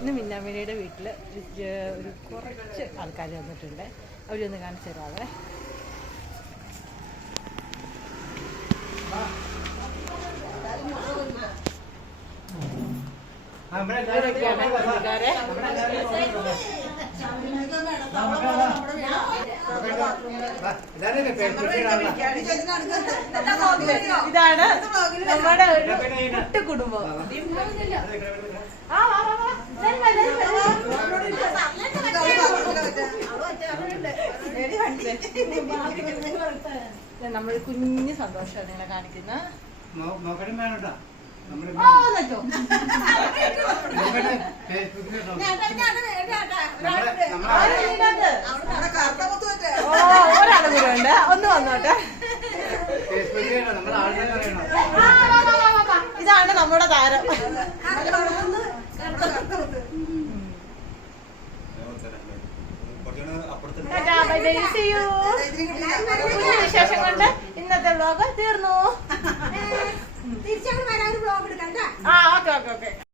ഇന്ന് മിന്നാമിനിയുടെ വീട്ടിൽ ഒരു കുറച്ച് ആൾക്കാർ വന്നിട്ടുണ്ട്. അവരൊന്ന് കാണിച്ചു തരാവേ ഇതാണ് നമ്മുടെ ഒരു കുട്ടി കുടുംബം ആ നമ്മൾ കുഞ്ഞു സന്തോഷമാണ് നിങ്ങളെ കാണിക്കുന്ന. ഒരാളും കൂടെ ഉണ്ട്. ഒന്ന് വന്നോട്ടെ. ഇതാണ് നമ്മുടെ താരം. You. കുഞ്ഞു വിശേഷം കൊണ്ട് ഇന്നത്തെ വ്ലോഗ് തീർന്നു. തിരിച്ചങ്ങോട്ട് വരാൻ വ്ലോഗ് എടുക്കാം ആ ഓക്കെ ഓക്കെ ഓക്കെ.